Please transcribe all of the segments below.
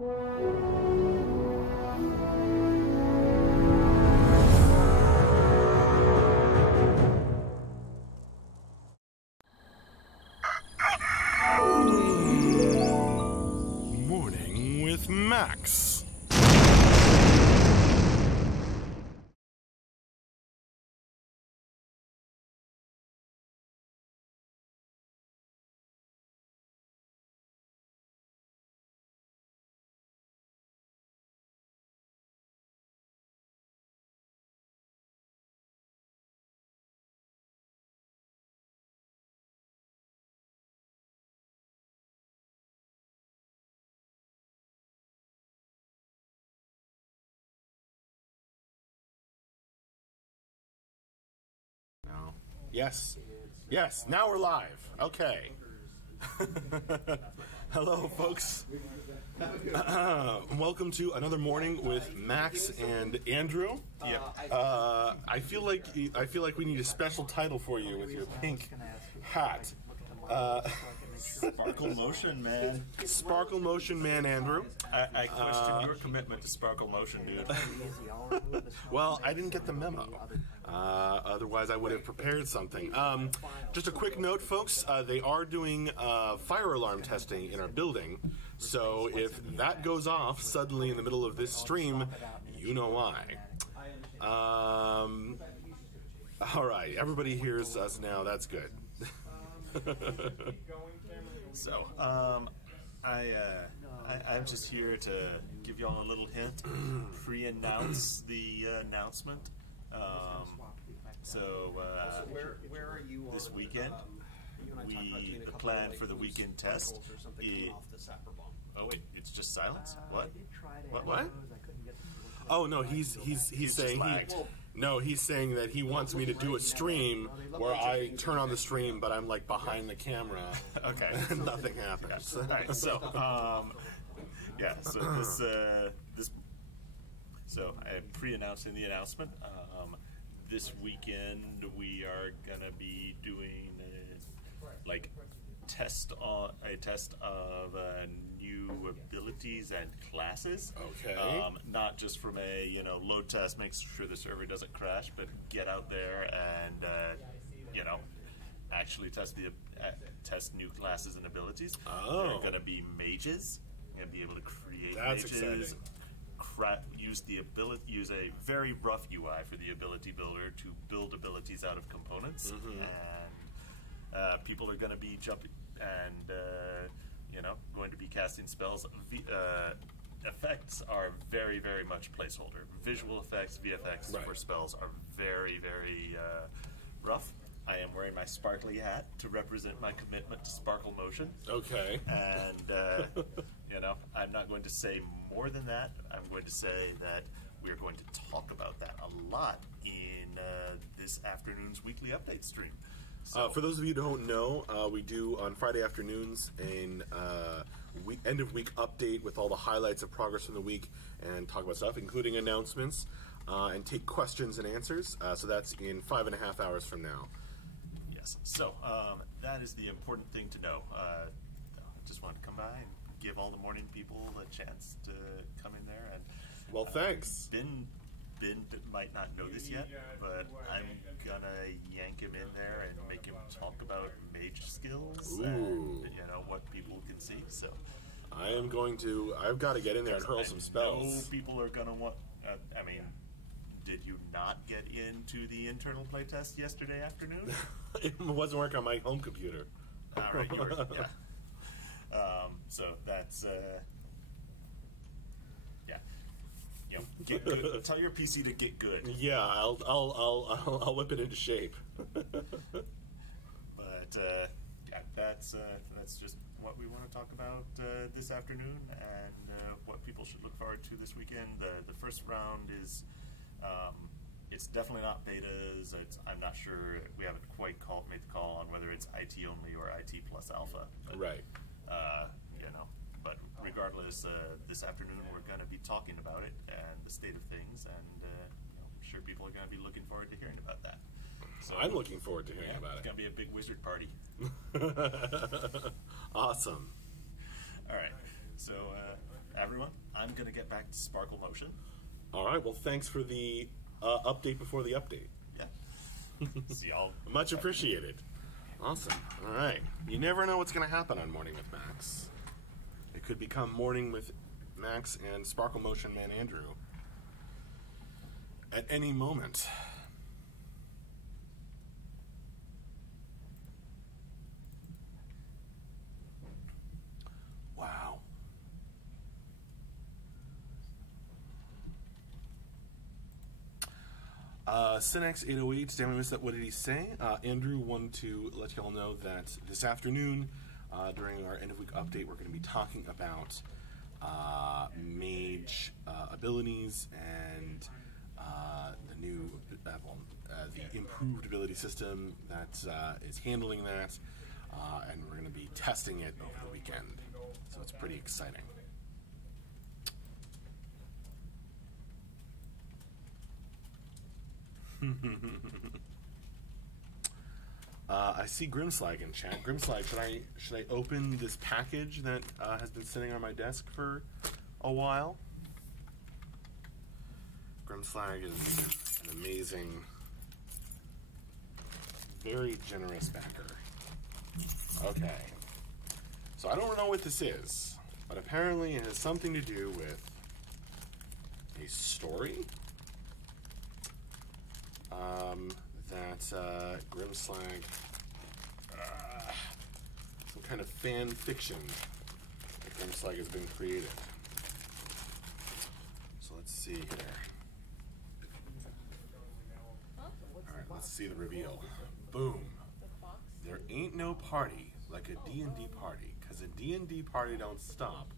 Morning with Max. Yes. Yes, now we're live. Okay. Hello, folks. Welcome to another morning with Max and Andrew. Yep. I feel like we need a special title for you with your pink hat. Sparkle Motion, man. Sparkle Motion Man, Andrew. I question your commitment to Sparkle Motion, dude. Well, I didn't get the memo. Otherwise, I would have prepared something. Just a quick note, folks. They are doing fire alarm testing in our building. So if that goes off suddenly in the middle of this stream, you know why. All right. Everybody hears us now. That's good. So, I'm just here to give y'all a little hint, pre-announce the announcement. Where are you this weekend, the plan for the weekend test is... Oh wait, it's just silence? What? What? Oh no, he's saying he's saying that he wants me to do a stream where I turn on the stream, but I'm like behind the camera. Okay, and nothing happens. All right, so yeah, so so I'm pre-announcing the announcement. This weekend we are gonna be doing a test of new abilities and classes. Okay. Not just from a load test, make sure the server doesn't crash, but get out there and actually test new classes and abilities. Oh. They're gonna be mages. You're gonna be able to create That's mages. exciting. Use a very rough UI for the ability builder to build abilities out of components, and people are going to be jumping and going to be casting spells. Effects are very, very much placeholder. Visual effects, VFX for spells are very, very rough. I am wearing my sparkly hat to represent my commitment to Sparkle Motion. Okay. And, I'm not going to say more than that. I'm going to say that we're going to talk about that a lot in this afternoon's weekly update stream. So, for those of you who don't know, we do on Friday afternoons an end-of-week update with all the highlights of progress from the week and talk about stuff, including announcements, and take questions and answers. So that's in 5.5 hours from now. Yes. So that is the important thing to know. Just wanted to come by and give all the morning people a chance to come in there. And well, thanks. Ben might not know this yet, but I'm gonna yank him in there and make him talk about mage skills and what people can see. So I've got to get in there and hurl some spells. People are gonna want. Did you not get into the internal playtest yesterday afternoon? It wasn't working on my home computer. All right, yeah. So that's get good. Tell your PC to get good. Yeah, I'll whip it into shape. But that's just what we want to talk about this afternoon, and what people should look forward to this weekend. The first round is it's definitely not betas. I'm not sure. We haven't quite made the call on whether it's IT only or IT plus alpha. But, right. But regardless, this afternoon we're going to be talking about it and the state of things, and I'm sure people are going to be looking forward to hearing about that. So I'm looking forward to hearing about it. It's going to be a big wizard party. Awesome. All right. So everyone, I'm going to get back to Sparkle Motion. All right. Well, thanks for the update before the update. Yeah. See y'all. Much appreciated. Awesome. All right. You never know what's going to happen on Morning with Max. It could become Morning with Max and Sparkle Motion Man Andrew at any moment. Wow. Cinex 808, damn, I missed that. What did he say? Andrew wanted to let y'all know that this afternoon, during our end of week update, we're going to be talking about mage abilities and the new, the improved ability system that is handling that, and we're going to be testing it over the weekend. So it's pretty exciting. I see Grimslag in chat. Grimslag, should I open this package that has been sitting on my desk for a while? Grimslag is an amazing, very generous backer. Okay, so I don't know what this is, but apparently it has something to do with a story that Grimslag, some kind of fan fiction that Grimslag has been created. So let's see here. Alright, let's see the reveal. Boom. There ain't no party like a D&D party, because a D&D party don't stop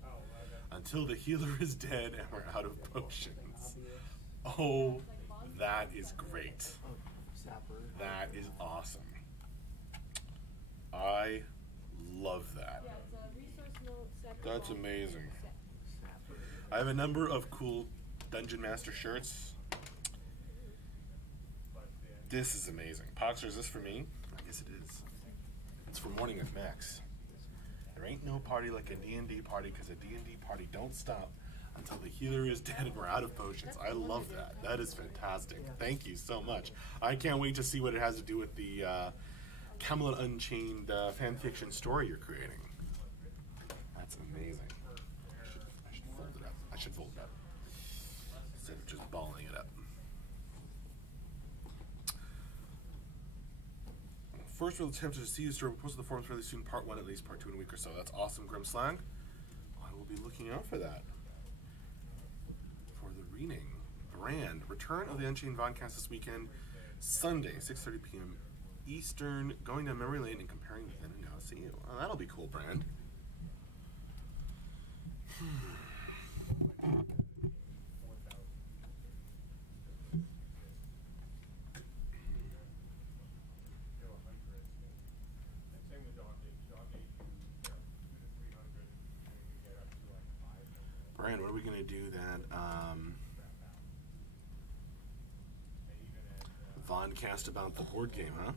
until the healer is dead and we're out of potions. Oh, that is great. That is awesome. I love that. That's amazing. I have a number of cool Dungeon Master shirts. This is amazing. Poxer, is this for me? I guess it is. It's for Morning with Max. There ain't no party like a D&D party, because a D&D party don't stop until the healer is dead and we're out of potions. I love that. That is fantastic. Thank you so much. I can't wait to see what it has to do with the Camelot Unchained fanfiction story you're creating. That's amazing. I should fold it up. I should fold it up instead of just balling it up. First, we'll attempt to see the story. We'll post the forums fairly soon. Part 1 at least, Part 2 in a week or so. That's awesome, Grimslag. I will be looking out for that. For the reading, Brand, return of the Unchained Vodcast this weekend, Sunday, 6:30 p.m. Eastern, going down memory lane and comparing with then and now. See you. Oh, that'll be cool, Brand. Brian, what are we going to do that Vodcast about the board game, huh?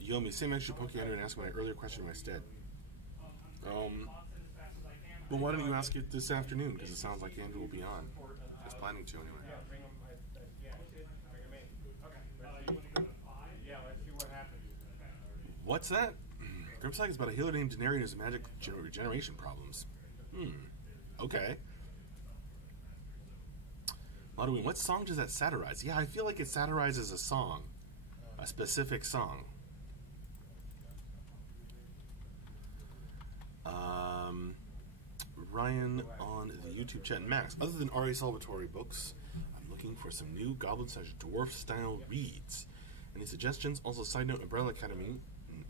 Yomi, same answer to Pokemon and ask my earlier question in my stead. Well, why don't you ask it this afternoon? Because it sounds like Andrew will be on. He's planning to, anyway. What's that? Grimslag is about a healer named Daenerys who has magic regeneration problems. Okay. Ludwig, what song does that satirize? Yeah, I feel like it satirizes a song. A specific song. Ryan on the YouTube chat. Max, other than R.A. Salvatore books, I'm looking for some new goblin/dwarf style reads. Any suggestions? Also, side note, Umbrella Academy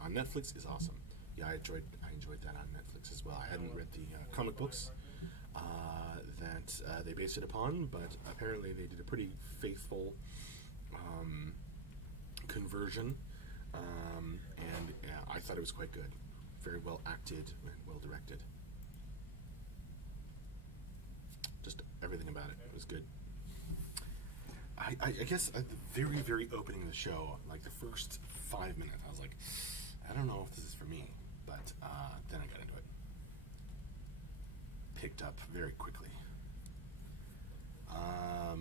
on Netflix is awesome. Yeah, I enjoyed that on Netflix as well. I hadn't read the comic books that they based it upon, but apparently they did a pretty faithful conversion, and yeah, I thought it was quite good. Very well acted and well directed. Just everything about it was good. I guess at the very, very opening of the show, like the first 5 minutes, I was like, I don't know if this is for me. But then I got into it. Picked up very quickly. I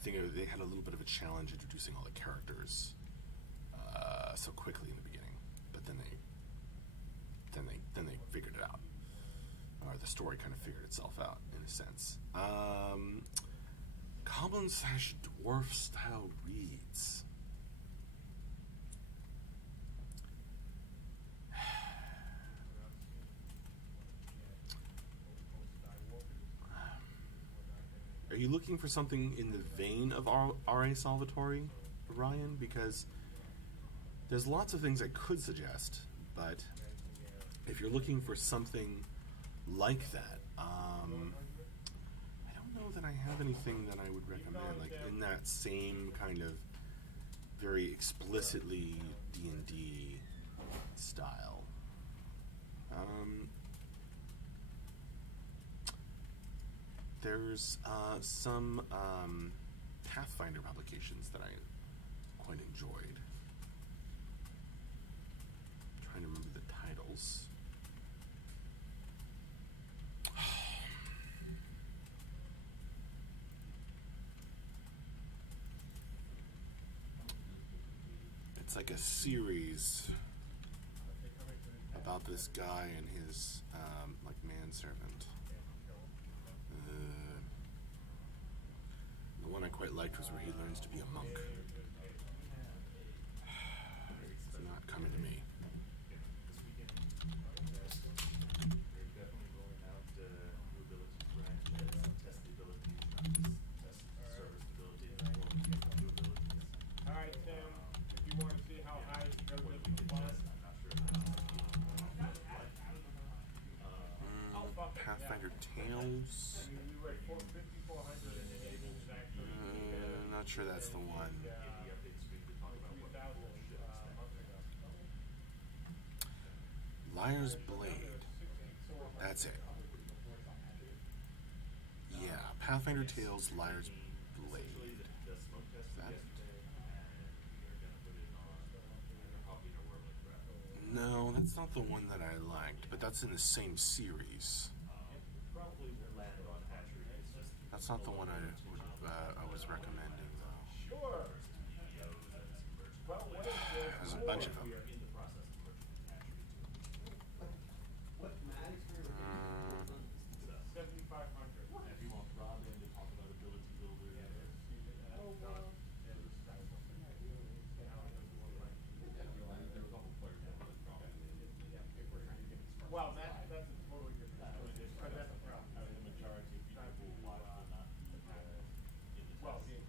think they had a little bit of a challenge introducing all the characters so quickly in the beginning, but then they figured it out, or the story kind of figured itself out in a sense. Goblin / dwarf style reads. Are you looking for something in the vein of R.A. Salvatore, Ryan? Because there's lots of things I could suggest, but if you're looking for something like that, I don't know that I have anything that I would recommend, like in that same kind of very explicitly D&D style. There's some Pathfinder publications that I quite enjoyed. I'm trying to remember the titles. It's like a series about this guy and his like manservant. The one I quite liked was where he learns to be a monk. It's not coming to me. Alright, Tim, if you want to see how high you can go with the fun. Pathfinder Tales. Not sure that's the one. Liar's Blade. That's it. Yeah, Pathfinder Tales, Liar's Blade. Is that it? No, that's not the one that I liked, but that's in the same series. That's not the one I was recommending, though. There's a bunch of them. Well, that's a totally different story. That's the problem. The majority of people who watch will not be well, but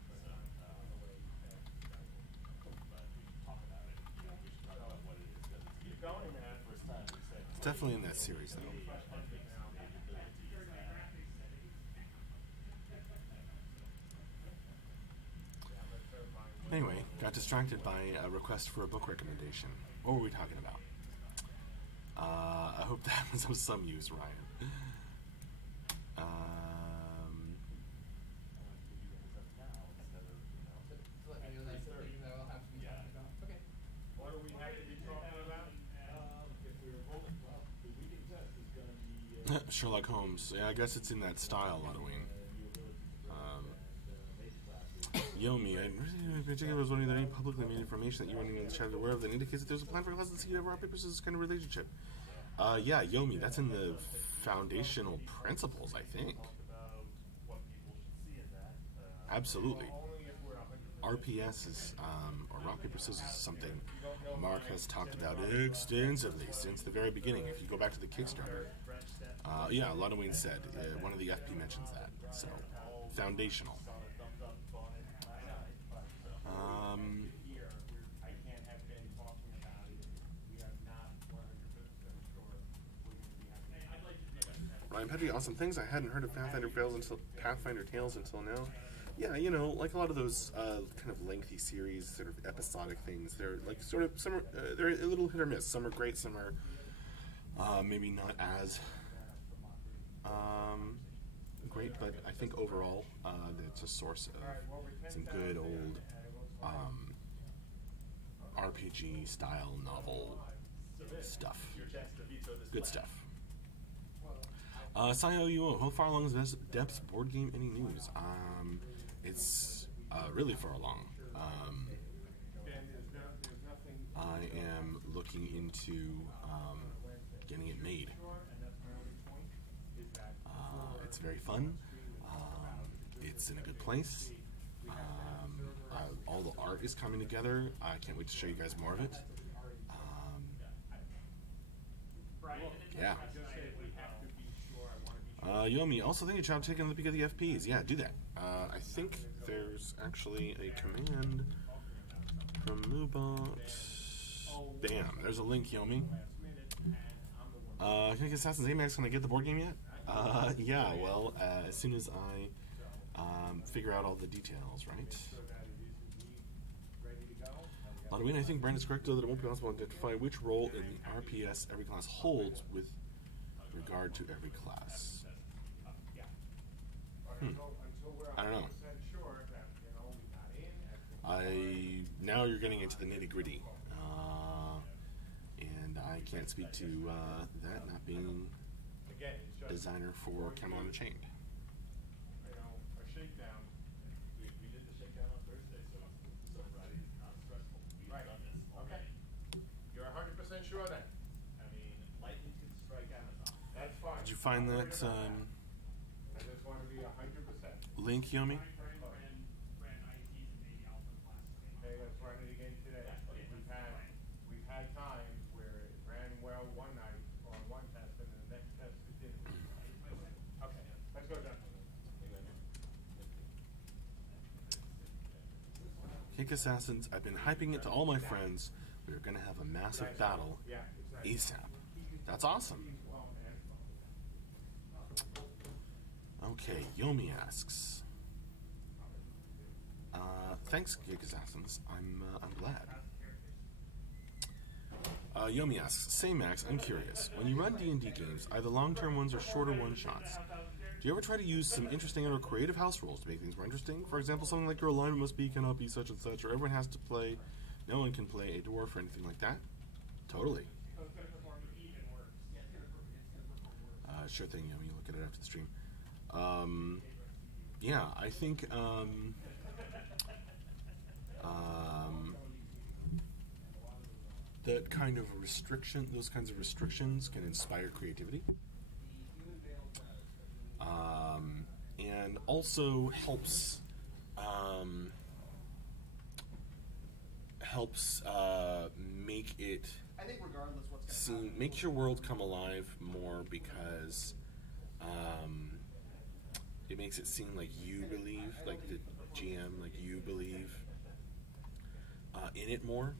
we can talk about it. We should talk about what it is. Keep going, man. First time we say. It's definitely in that series, though. Anyway, got distracted by a request for a book recommendation. What were we talking about? I hope that was of some use, Ryan. What do we have to be talking about? Sherlock Holmes. Yeah, I guess it's in that style, Halloween. Yomi, I in particular was wondering if there any publicly made information that you weren't even in the chapter aware of that indicates that there's a plan for a class and seed of rock, paper, scissors kind of relationship. Yeah, Yomi, that's in the foundational principles, I think. Absolutely. RPS is, or rock, paper, scissors is something Mark has talked about extensively since the very beginning. If you go back to the Kickstarter, yeah, Ludwig said, one of the FP mentions that. So, foundational. Ryan Petrie, awesome things. I hadn't heard of Pathfinder Tales until now. Yeah, you know, like a lot of those kind of lengthy series, sort of episodic things. They're like sort of some are, they're a little hit or miss. Some are great, some are maybe not as great, but I think overall it's a source of some good old RPG style novel stuff. Good stuff. Sayo Yuo, how far along is Depth's board game? Any news? It's really far along. I am looking into getting it made. It's very fun. It's in a good place. All the art is coming together. I can't wait to show you guys more of it. Yeah. Yomi, also think about taking a look at the FPs. Yeah, do that. I think there's actually a command from Moobot. Bam, there's a link, Yomi. Can I get Assassin's Amax? Can I get the board game yet? Yeah, well, as soon as I figure out all the details, right? Ladwin, I think Brandon's correct, though, that it won't be possible to identify which role in the RPS every class holds with regard to every class. I don't know. Now you're getting into the nitty-gritty. And I can't speak to that, not being designer for Camelot Unchained. A shakedown. We did the shakedown on Thursday, so Friday's not stressful. Right. Okay. You're 100% sure then? I mean, lightning can strike Amazon. That's fine. Did you find that I just want to be 100%. link, Yomi? Okay, let's run it again today. We've had times where it ran well one night on one test and then the next test it didn't. Okay, let's go down. Kick Assassins, I've been hyping it to all my friends. We're going to have a massive battle ASAP. That's awesome. Okay, Yomi asks. Thanks, Kick Assassins. I'm glad. Yomi asks, say Max, I'm curious. When you run D&D games, either long-term ones or shorter one-shots, do you ever try to use some interesting or creative house rules to make things more interesting? For example, something like your alignment must be, cannot be such and such, or everyone has to play, no one can play a dwarf or anything like that? Totally. Sure thing, Yomi. Look at it after the stream. Yeah, I think that kind of restriction, those kinds of restrictions can inspire creativity. And also helps make it make your world come alive more, because it makes it seem like you believe, like the GM, like you believe in it more.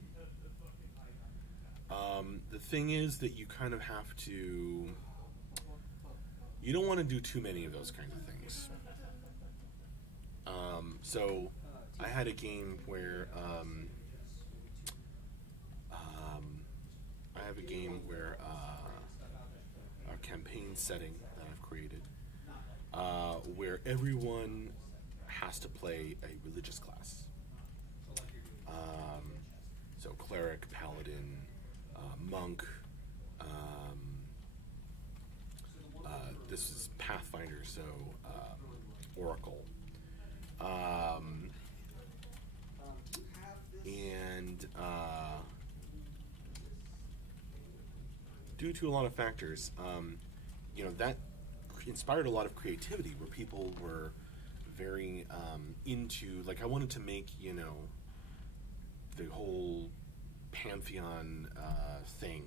The thing is that you kind of have to, you don't want to do too many of those kinds of things. So I had a game where I have a game where a campaign setting that I've created where everyone has to play a religious class. So cleric, paladin, monk. This is Pathfinder, so oracle. And due to a lot of factors, that inspired a lot of creativity, where people were very into, like, I wanted to make, the whole pantheon thing,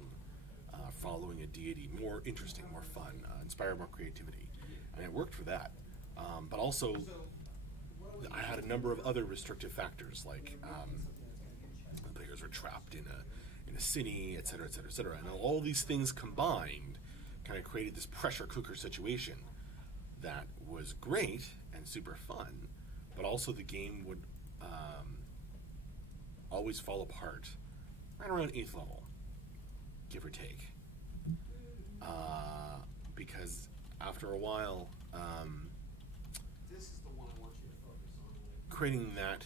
following a deity, more interesting, more fun, inspire more creativity, and it worked for that. But also, I had a number of other restrictive factors, like the players were trapped in a city, et cetera, et cetera, et cetera. And all these things combined kind of created this pressure cooker situation that was great and super fun, but also the game would always fall apart right around 8th level, give or take. Because after a while, creating that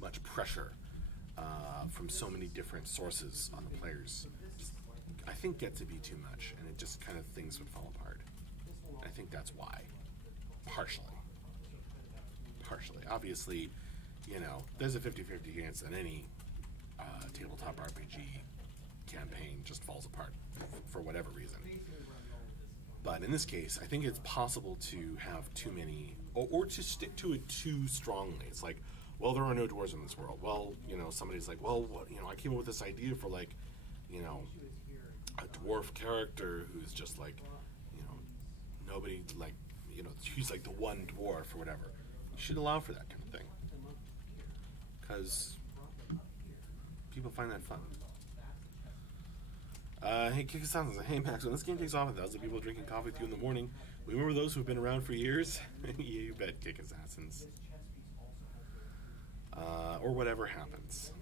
much pressure from so many different sources on the players, I think get to be too much, and it just kind of things would fall apart. I think that's why, partially. Obviously, you know, there's a 50-50 chance that any tabletop RPG campaign just falls apart for whatever reason. But in this case, I think it's possible to have too many, or to stick to it too strongly. It's like, well, there are no dwarves in this world. Well, you know, somebody's like, well, what, you know, I came up with this idea for, like, you know, a dwarf character who's just like, you know, nobody, like, you know, he's like the one dwarf or whatever. You should allow for that kind of thing, because people find that fun. Hey, Kick Assassins. Hey, Max, when this game takes off and thousands of people drinking coffee with you in the morning, we remember those who've been around for years? You bet, Kick Assassins. Or whatever happens.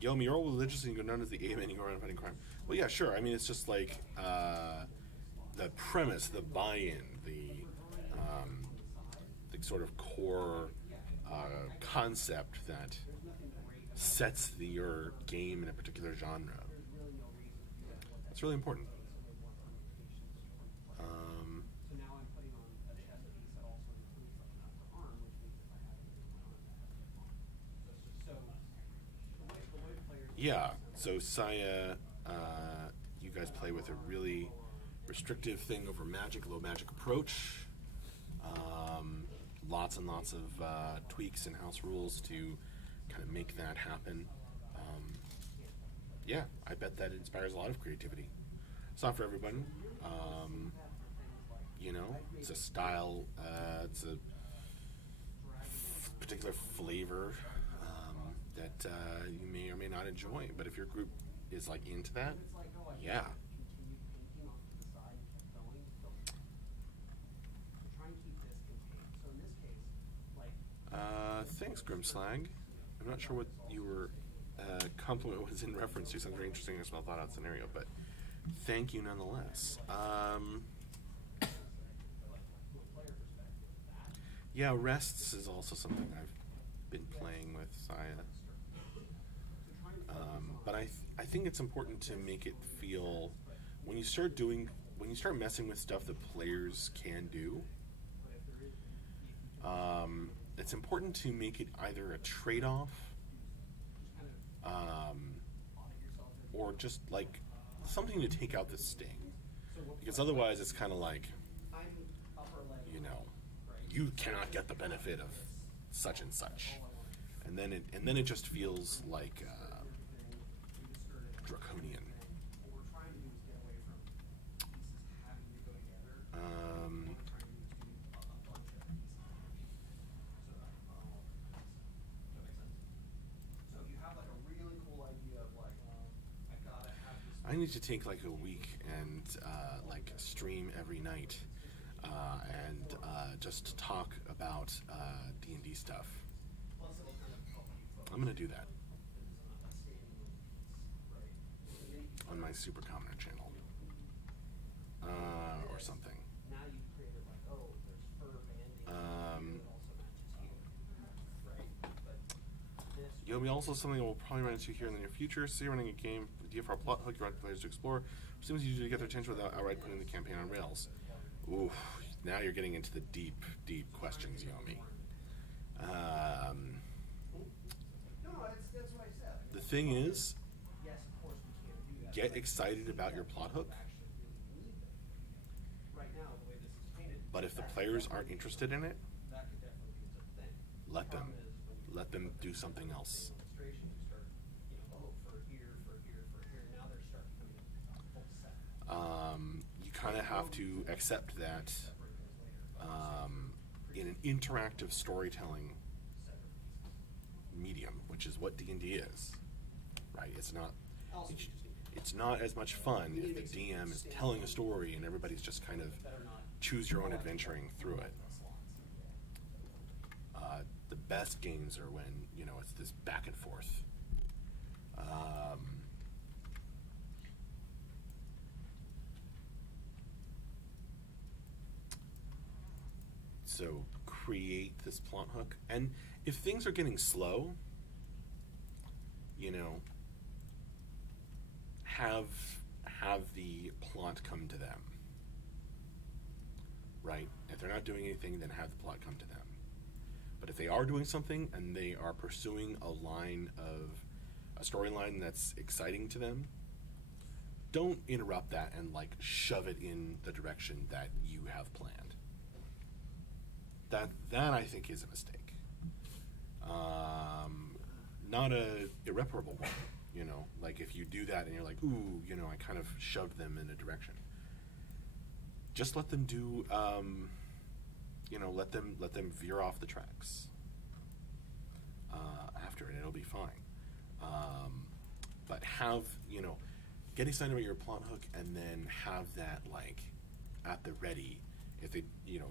Yomi, you're all religious and you go down as the amen, you go around fighting crime. Well, yeah, sure. I mean, it's just like the premise, the buy-in, the sort of core concept that sets your game in a particular genre. That's really important. Yeah, so Saya, you guys play with a really restrictive thing over magic, low magic approach. Lots and lots of tweaks and house rules to kind of make that happen. Yeah, I bet that inspires a lot of creativity. It's not for everyone. You know, it's a style, it's a particular flavor that you may or may not enjoy. But if your group is like into that, yeah. Thanks, Grimslag. I'm not sure what your compliment was in reference to. Something very interesting, a small thought-out scenario, but thank you nonetheless. Yeah, Rests is also something I've been playing with Saya. But I think it's important to make it feel, when you start messing with stuff that players can do, it's important to make it either a trade-off or just like something to take out the sting, because otherwise it's kind of like, you know, you cannot get the benefit of such and such, and then it just feels like draconian. I need to take like a week and like stream every night and just talk about D&D stuff. I'm gonna do that on my Super Commoner channel or something. Yomi, also something we'll probably run into here in the near future. So you're running a game, idea for a plot hook you want players to explore, which seems easy to get their attention without outright putting the campaign on rails. Ooh, now you're getting into the deep, deep questions, Yomi. The thing is, get excited about your plot hook, but if the players aren't interested in it, let them do something else. You kind of have to accept that in an interactive storytelling medium, which is what D&D is, right? It's not as much fun if the DM is telling a story and everybody's just kind of choose your own adventuring through it. The best games are when, you know, it's this back and forth. So create this plot hook, and if things are getting slow, you know, have the plot come to them. Right? If they're not doing anything, then have the plot come to them. But if they are doing something and they are pursuing a storyline that's exciting to them, don't interrupt that and like shove it in the direction that you have planned. That I think is a mistake. Not a irreparable one, you know. Like if you do that and you're like, ooh, you know, I kind of shoved them in a direction. Just let them do, you know, let them veer off the tracks after, and it'll be fine. But have, you know, get excited about your plot hook, and then have that like at the ready. If they, you know,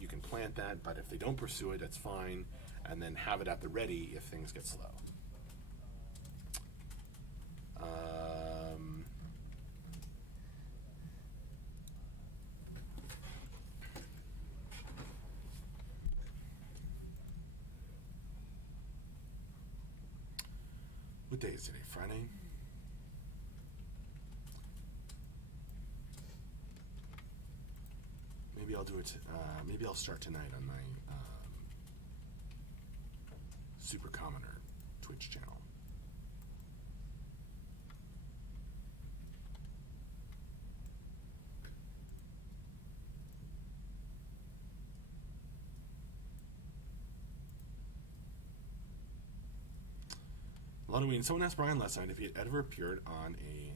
you can plant that, but if they don't pursue it, that's fine, and then have it at the ready if things get slow. What day is today? Friday? Maybe I'll do it. Maybe I'll start tonight on my Super Commoner Twitch channel. Halloween. Someone asked Brian last night if he had ever appeared on a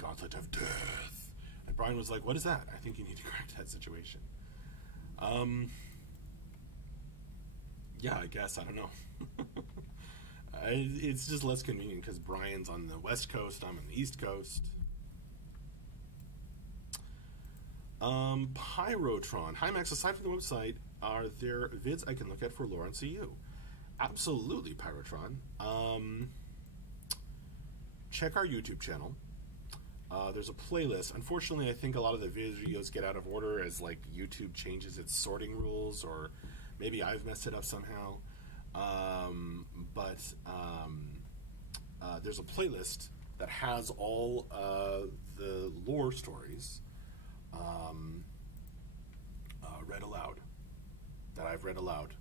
Gauntlet of Death, and Brian was like, "What is that? I think you need to correct that situation." Yeah, I guess, I don't know. It's just less convenient because Brian's on the West Coast, I'm on the East Coast. Pyrotron. Hi Max, aside from the website, are there vids I can look at for lore and CU? Absolutely, Pyrotron. Check our YouTube channel. There's a playlist. Unfortunately, I think a lot of the videos get out of order as like YouTube changes its sorting rules, or maybe I've messed it up somehow. There's a playlist that has all the lore stories read aloud, that I've read aloud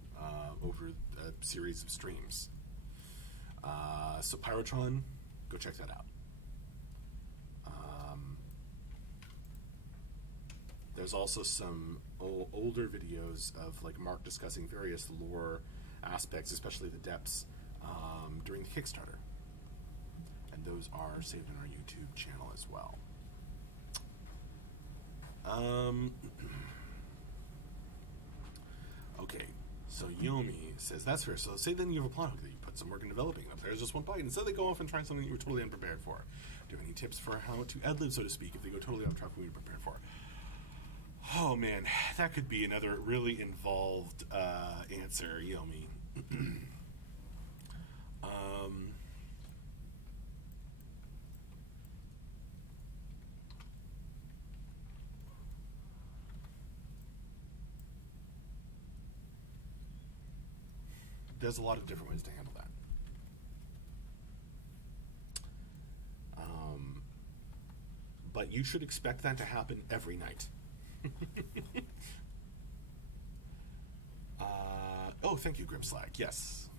over a series of streams. So Pyrotron, go check that out. There's also some older videos of like Mark discussing various lore aspects, especially the depths, during the Kickstarter. And those are saved on our YouTube channel as well. Okay, so Yomi says, that's fair. So say then you have a plot hook that you put some work in developing, and there's just one bite. Instead they go off and try something you were totally unprepared for. Do you have any tips for how to ad-lib, so to speak, if they go totally off track from what you were prepared for? Oh man, that could be another really involved answer, Yomi. There's a lot of different ways to handle that. But you should expect that to happen every night. Oh, thank you, Grimslag. Yes.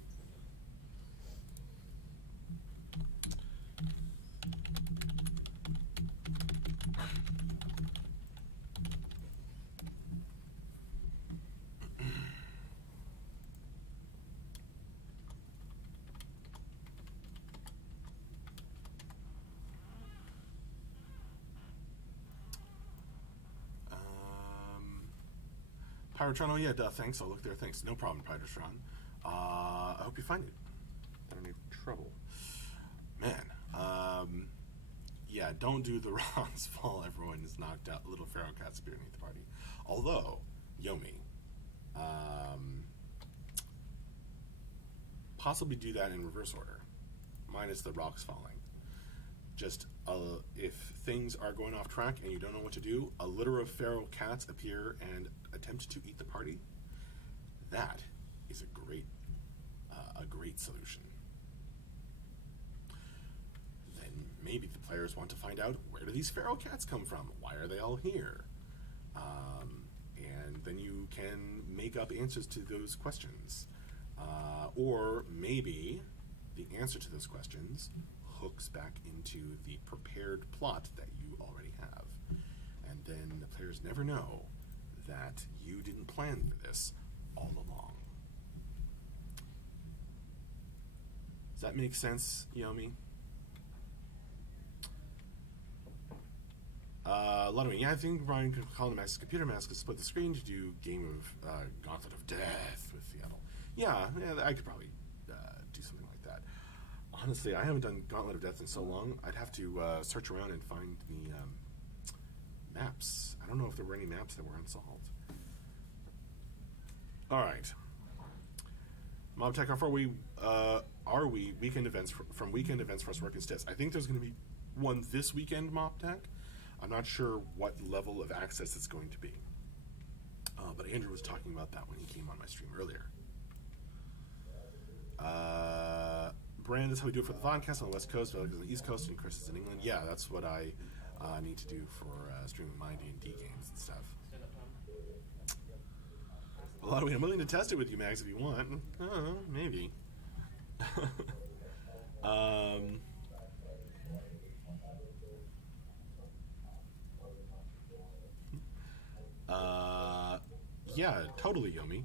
Pyrotron, oh yeah, duh, thanks. I'll look there, thanks. No problem, Pyrotron. I hope you find it. I don't need trouble. Man, yeah, don't do the wrongs fall. Everyone is knocked out. Little feral cats appear beneath the party. Although, Yomi, possibly do that in reverse order, minus the rocks falling. Just, if things are going off track and you don't know what to do, a litter of feral cats appear and attempt to eat the party. that is a great solution. Then maybe the players want to find out, where do these feral cats come from? Why are they all here? And then you can make up answers to those questions. Or maybe the answer to those questions hooks back into the prepared plot that you already have. And then the players never know that you didn't plan for this all along. Does that make sense, Yomi? A lot of it. Yeah, I think Brian could call the Max Computer Mask to split the screen to do game of Gauntlet of Death with Seattle. Yeah, I could probably do something like that. Honestly, I haven't done Gauntlet of Death in so long. I'd have to search around and find the maps. I don't know if there were any maps that were unsolved. All right. Mob Tech, how far are we weekend events from weekend events for us working stats? I think there's going to be one this weekend, Mob Tech. I'm not sure what level of access it's going to be. But Andrew was talking about that when he came on my stream earlier. Brand is how we do it for the Vodcast on the West Coast, Velic is on the East Coast, and Chris is in England. Yeah, that's what I need to do for streaming my D&D games and stuff. A lot of I'm willing to test it with you, Max, if you want. Maybe. Yeah, totally, Yomi.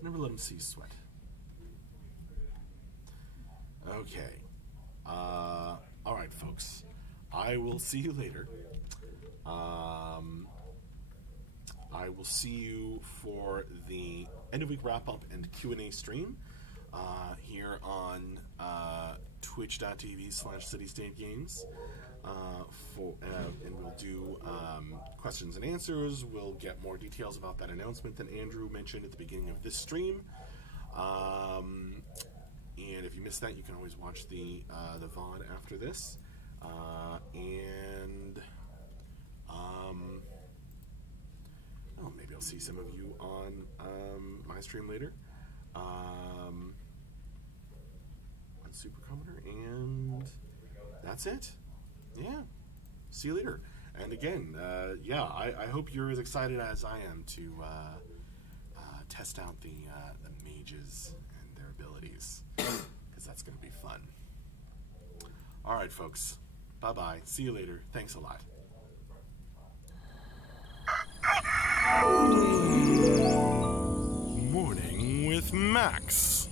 Never let him see you sweat. Okay. Alright, folks. I will see you later. I will see you for the end-of-week wrap-up and Q&A stream here on twitch.tv/CityStateGames. And we'll do questions and answers. We'll get more details about that announcement that Andrew mentioned at the beginning of this stream. And if you missed that, you can always watch the VOD after this. Maybe I'll see some of you on my stream later. On Supercommoner, and that's it. Yeah. See you later. And again, I hope you're as excited as I am to test out the mages and their abilities, because that's going to be fun. All right, folks. Bye-bye. See you later. Thanks a lot. Morning with Max.